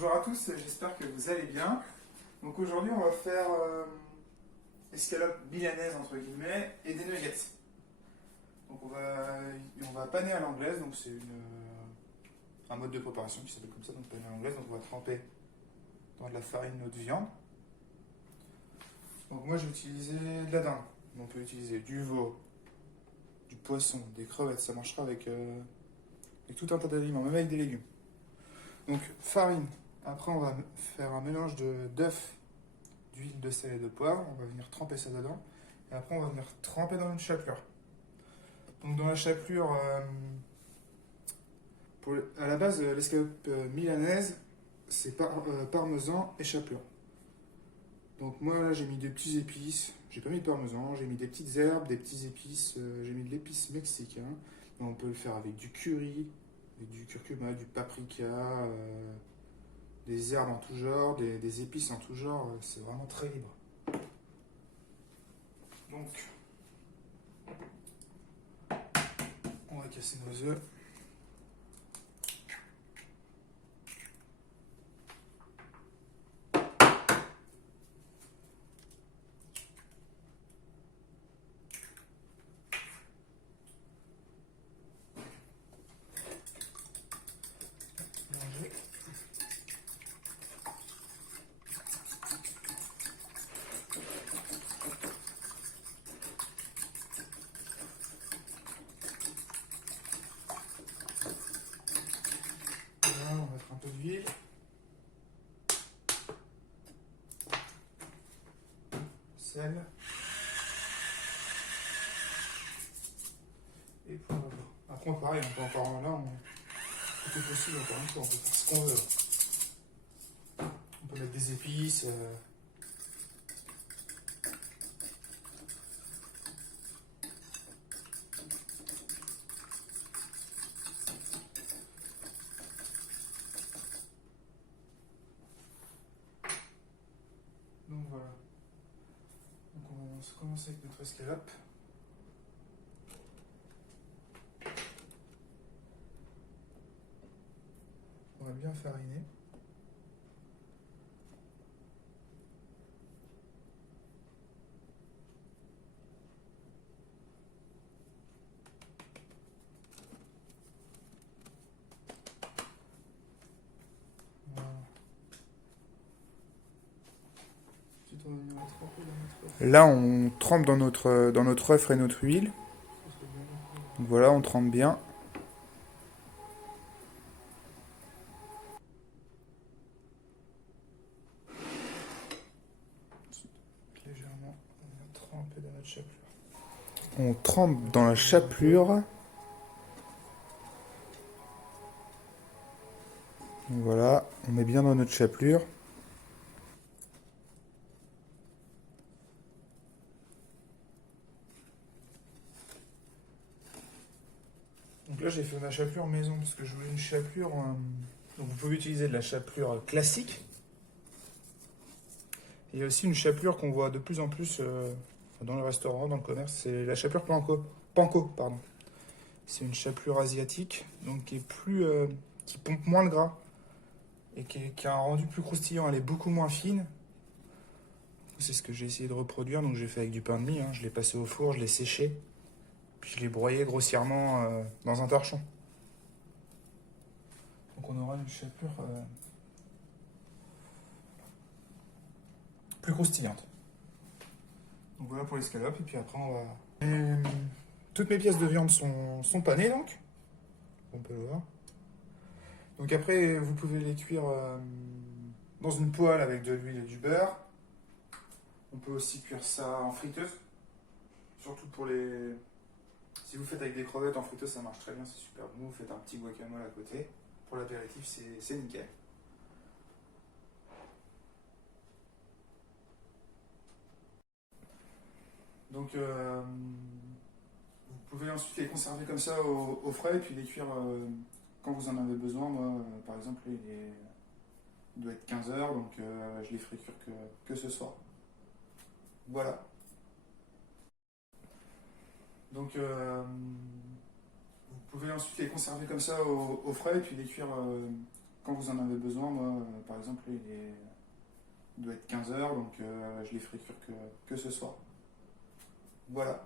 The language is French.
Bonjour à tous, j'espère que vous allez bien. Donc aujourd'hui on va faire escalope milanaise entre guillemets et des nuggets. Donc on va paner à l'anglaise, donc c'est un mode de préparation qui s'appelle comme ça, donc paner à l'anglaise. Donc on va tremper dans de la farine ou de viande. Donc moi j'ai utilisé de la dinde, on peut utiliser du veau, du poisson, des crevettes, ça marchera avec tout un tas d'aliments, même avec des légumes. Donc farine. Après, on va faire un mélange d'œufs, d'huile, de sel et de poivre. On va venir tremper ça dedans. Et après, on va venir tremper dans une chapelure. Donc, dans la chapelure, à la base, l'escalope milanaise, c'est parmesan et chapelure. Donc, moi, là, j'ai mis des petits épices. J'ai pas mis de parmesan. J'ai mis des petites herbes, des petits épices. J'ai mis de l'épice mexicain. On peut le faire avec du curry, avec du curcuma, du paprika. Des herbes en tout genre, des épices en tout genre, c'est vraiment très libre. Donc, on va casser nos œufs. Mélanger. Là, on va mettre un peu d'huile. Sel. Et poivre. Après, pareil, on peut encore là, tout est possible encore une fois, on peut faire ce qu'on veut. On peut mettre des épices. Donc voilà. Donc on va commencer avec notre escalope. On va bien fariner. Voilà. Ensuite, on va venir tremper dans notre œuf. Là, on trempe dans notre œuf et notre huile. Donc voilà, on trempe bien. Légèrement, on va tremper dans notre chapelure. On trempe dans la chapelure. Donc voilà, on met bien dans notre chapelure. Donc là, j'ai fait ma chapelure maison parce que je voulais une chapelure. Donc vous pouvez utiliser de la chapelure classique. Il y a aussi une chapelure qu'on voit de plus en plus dans le restaurant, dans le commerce. C'est la chapelure panko, pardon. C'est une chapelure asiatique, donc qui pompe moins le gras et qui a un rendu plus croustillant. Elle est beaucoup moins fine. C'est ce que j'ai essayé de reproduire. Donc j'ai fait avec du pain de mie. Je l'ai passé au four, je l'ai séché, puis je l'ai broyé grossièrement dans un torchon. Donc on aura une chapelure plus croustillante. Donc voilà pour l'escalope. Et puis après on va... toutes mes pièces de viande sont panées donc. On peut le voir. Donc après vous pouvez les cuire dans une poêle avec de l'huile et du beurre. On peut aussi cuire ça en friteuse. Surtout pour les... Si vous faites avec des crevettes en friteuse, ça marche très bien, c'est super bon. Vous faites un petit guacamole à côté. Pour l'apéritif, c'est nickel. Donc, vous pouvez ensuite les conserver comme ça au frais et puis les cuire quand vous en avez besoin. Moi, par exemple, il doit être 15 heures, donc je les ferai cuire que ce soir. Voilà. Donc, vous pouvez ensuite les conserver comme ça au frais et puis les cuire quand vous en avez besoin. Moi, par exemple, exemple, il doit être 15 h, donc je les ferai cuire que ce soir. Voilà.